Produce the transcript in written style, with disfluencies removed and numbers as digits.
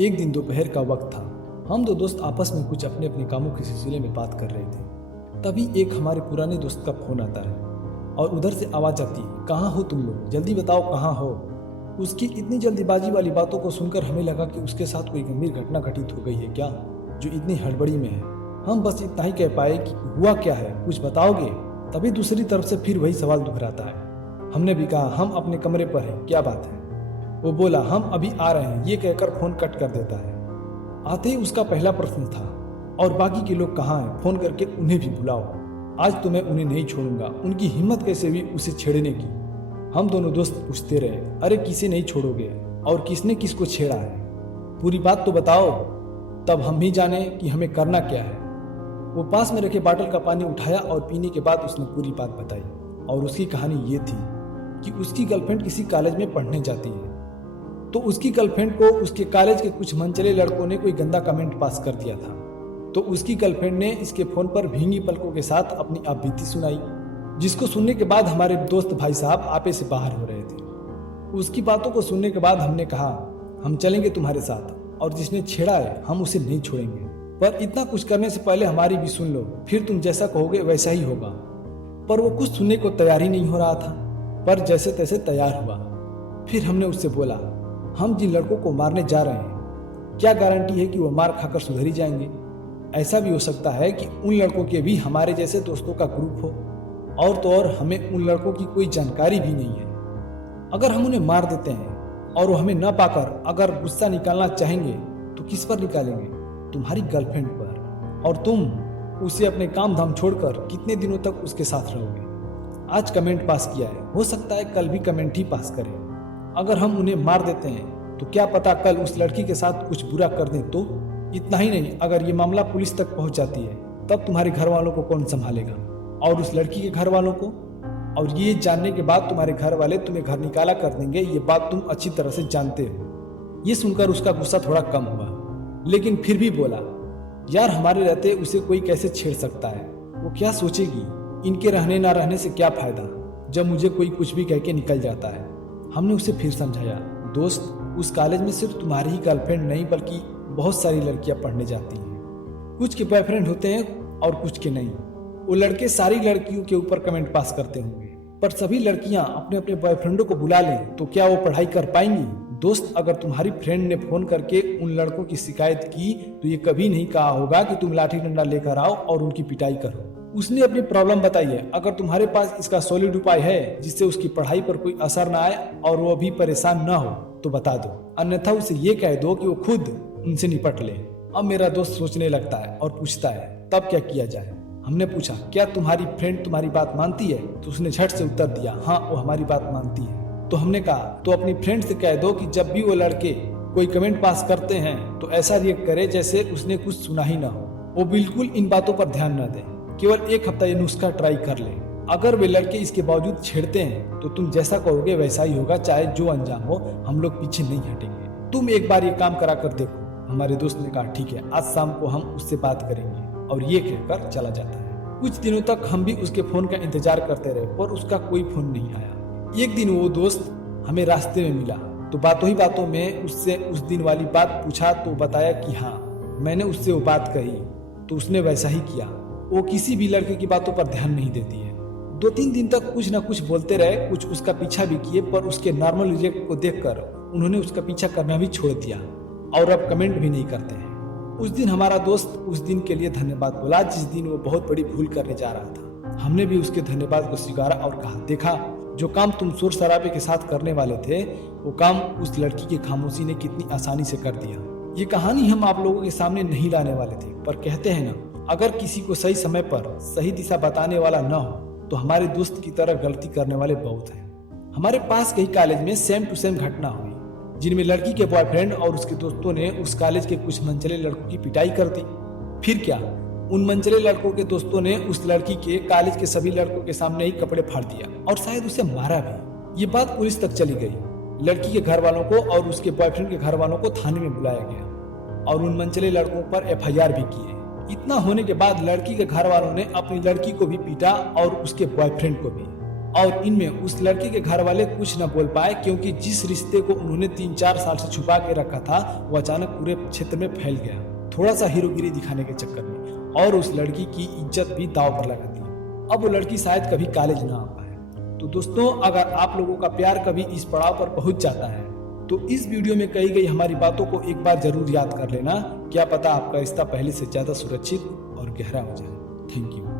एक दिन दोपहर का वक्त था। हम दो दोस्त आपस में कुछ अपने अपने कामों के सिलसिले में बात कर रहे थे। तभी एक हमारे पुराने दोस्त का फोन आता है और उधर से आवाज आती है, कहाँ हो तुम लोग, जल्दी बताओ कहाँ हो। उसकी इतनी जल्दीबाजी वाली बातों को सुनकर हमें लगा कि उसके साथ कोई गंभीर घटना घटित हो गई है क्या, जो इतनी हड़बड़ी में है। हम बस इतना ही कह पाए कि हुआ क्या है, कुछ बताओगे। तभी दूसरी तरफ से फिर वही सवाल दोहराता है। हमने भी कहा, हम अपने कमरे पर हैं, क्या बात है। वो बोला, हम अभी आ रहे हैं, ये कहकर फोन कट कर देता है। आते ही उसका पहला प्रश्न था, और बाकी के लोग कहाँ हैं, फोन करके उन्हें भी बुलाओ। आज तो मैं उन्हें नहीं छोड़ूंगा। उनकी हिम्मत कैसे हुई उसे छेड़ने की। हम दोनों दोस्त पूछते रहे, अरे किसे नहीं छोड़ोगे, और किसने किसको छेड़ा है, पूरी बात तो बताओ, तब हम भी जाने कि हमें करना क्या है। वो पास में रखे बाटल का पानी उठाया और पीने के बाद उसने पूरी बात बताई। और उसकी कहानी ये थी कि उसकी गर्लफ्रेंड किसी कॉलेज में पढ़ने जाती है, तो उसकी गर्लफ्रेंड को उसके कॉलेज के कुछ मनचले लड़कों ने कोई गंदा कमेंट पास कर दिया था। तो उसकी गर्लफ्रेंड ने इसके फोन पर भींगी पलकों के साथ अपनी आपबीती सुनाई, जिसको सुनने के बाद हमारे दोस्त भाई साहब आपे से बाहर हो रहे थे। उसकी बातों को सुनने के बाद हमने कहा, हम चलेंगे तुम्हारे साथ, और जिसने छेड़ा है हम उसे नहीं छोड़ेंगे, पर इतना कुछ करने से पहले हमारी भी सुन लो, फिर तुम जैसा कहोगे वैसा ही होगा। पर वो कुछ सुनने को तैयार ही नहीं हो रहा था, पर जैसे तैसे तैयार हुआ। फिर हमने उससे बोला, हम जिन लड़कों को मारने जा रहे हैं, क्या गारंटी है कि वो मार खाकर सुधर ही जाएंगे। ऐसा भी हो सकता है कि उन लड़कों के भी हमारे जैसे दोस्तों का ग्रुप हो, और तो और हमें उन लड़कों की कोई जानकारी भी नहीं है। अगर हम उन्हें मार देते हैं और वो हमें न पाकर अगर गुस्सा निकालना चाहेंगे तो किस पर निकालेंगे, तुम्हारी गर्लफ्रेंड पर, और तुम उसे अपने काम धाम छोड़कर कितने दिनों तक उसके साथ रहोगे। आज कमेंट पास किया है, हो सकता है कल भी कमेंट ही पास करें। अगर हम उन्हें मार देते हैं तो क्या पता कल उस लड़की के साथ कुछ बुरा कर दें। तो इतना ही नहीं, अगर ये मामला पुलिस तक पहुंच जाती है तब तुम्हारे घर वालों को कौन संभालेगा, और उस लड़की के घर वालों को। और ये जानने के बाद तुम्हारे घर वाले तुम्हें घर निकाला कर देंगे, ये बात तुम अच्छी तरह से जानते हो। ये सुनकर उसका गुस्सा थोड़ा कम हुआ, लेकिन फिर भी बोला, यार हमारे रहते उसे कोई कैसे छेड़ सकता है, वो क्या सोचेगी, इनके रहने ना रहने से क्या फायदा, जब मुझे कोई कुछ भी कह के निकल जाता है। हमने उसे फिर समझाया, दोस्त उस कॉलेज में सिर्फ तुम्हारी ही गर्लफ्रेंड नहीं बल्कि बहुत सारी लड़कियां पढ़ने जाती हैं। कुछ के बॉयफ्रेंड होते हैं और कुछ के नहीं। वो लड़के सारी लड़कियों के ऊपर कमेंट पास करते होंगे, पर सभी लड़कियां अपने अपने बॉयफ्रेंडों को बुला लें तो क्या वो पढ़ाई कर पाएंगी। दोस्त, अगर तुम्हारी फ्रेंड ने फोन करके उन लड़कों की शिकायत की तो ये कभी नहीं कहा होगा कि तुम लाठी डंडा लेकर आओ और उनकी पिटाई करो। उसने अपनी प्रॉब्लम बताई है। अगर तुम्हारे पास इसका सॉलिड उपाय है जिससे उसकी पढ़ाई पर कोई असर ना आए और वो अभी परेशान ना हो तो बता दो, अन्यथा उसे ये कह दो कि वो खुद उनसे निपट ले। अब मेरा दोस्त सोचने लगता है और पूछता है, तब क्या किया जाए। हमने पूछा, क्या तुम्हारी फ्रेंड तुम्हारी बात मानती है, तो उसने झट से उत्तर दिया, हाँ वो हमारी बात मानती है। तो हमने कहा, तो अपनी फ्रेंड से कह दो कि जब भी वो लड़के कोई कमेंट पास करते हैं तो ऐसा रिएक्ट करे जैसे उसने कुछ सुना ही ना हो। वो बिल्कुल इन बातों पर ध्यान न दे, केवल एक हफ्ता ये नुस्खा ट्राई कर ले। अगर वे लड़के इसके बावजूद छेड़ते हैं तो तुम जैसा कहोगे वैसा ही होगा, चाहे जो अंजाम हो, हम लोग पीछे नहीं हटेंगे। तुम एक बार ये काम करा कर देखो। हमारे दोस्त ने कहा, ठीक है, आज शाम को हम उससे बात करेंगे, और ये कहकर चला जाता है। कुछ दिनों तक हम भी उसके फोन का इंतजार करते रहे, पर उसका कोई फोन नहीं आया। एक दिन वो दोस्त हमें रास्ते में मिला, तो बातों ही बातों में उससे उस दिन वाली बात पूछा तो बताया कि हाँ मैंने उससे वो बात कही, तो उसने वैसा ही किया। वो किसी भी लड़के की बातों पर ध्यान नहीं देती है। 2-3 दिन तक कुछ ना कुछ बोलते रहे, कुछ उसका पीछा भी किए, पर उसके नॉर्मल रिएक्ट को देखकर उन्होंने उसका पीछा करना भी छोड़ दिया और अब कमेंट भी नहीं करते हैं। उस दिन हमारा दोस्त उस दिन के लिए धन्यवाद बोला जिस दिन वो बहुत बड़ी भूल करने जा रहा था। हमने भी उसके धन्यवाद को स्वीकारा और कहा, देखा जो काम तुम शोर शराबे के साथ करने वाले थे वो काम उस लड़की की खामोशी ने कितनी आसानी से कर दिया। ये कहानी हम आप लोगों के सामने नहीं लाने वाले थे, पर कहते हैं ना, अगर किसी को सही समय पर सही दिशा बताने वाला न हो तो हमारे दोस्त की तरह गलती करने वाले बहुत हैं। हमारे पास कई कॉलेज में सेम टू सेम घटना हुई, जिनमें लड़की के बॉयफ्रेंड और उसके दोस्तों ने उस कॉलेज के कुछ मनचले लड़कों की पिटाई कर दी। फिर क्या, उन मनचले लड़कों के दोस्तों ने उस लड़की के कॉलेज के सभी लड़कों के सामने ही कपड़े फाड़ दिया और शायद उसे मारा भी। ये बात पुलिस तक चली गई। लड़की के घर वालों को और उसके बॉयफ्रेंड के घर वालों को थाने में बुलाया गया और उन मनचले लड़कों पर FIR भी किए। इतना होने के बाद लड़की के घर वालों ने अपनी लड़की को भी पीटा और उसके बॉयफ्रेंड को भी। और इनमें उस लड़की के घर वाले कुछ न बोल पाए, क्योंकि जिस रिश्ते को उन्होंने 3-4 साल से छुपा के रखा था वो अचानक पूरे क्षेत्र में फैल गया, थोड़ा सा हीरोगिरी दिखाने के चक्कर में, और उस लड़की की इज्जत भी दांव पर लगा दी। अब वो लड़की शायद कभी कॉलेज ना आ पाए। तो दोस्तों, अगर आप लोगों का प्यार कभी इस पड़ाव पर पहुंच जाता है तो इस वीडियो में कही गई हमारी बातों को एक बार जरूर याद कर लेना। क्या पता आपका रिश्ता पहले से ज्यादा सुरक्षित और गहरा हो जाए। Thank you.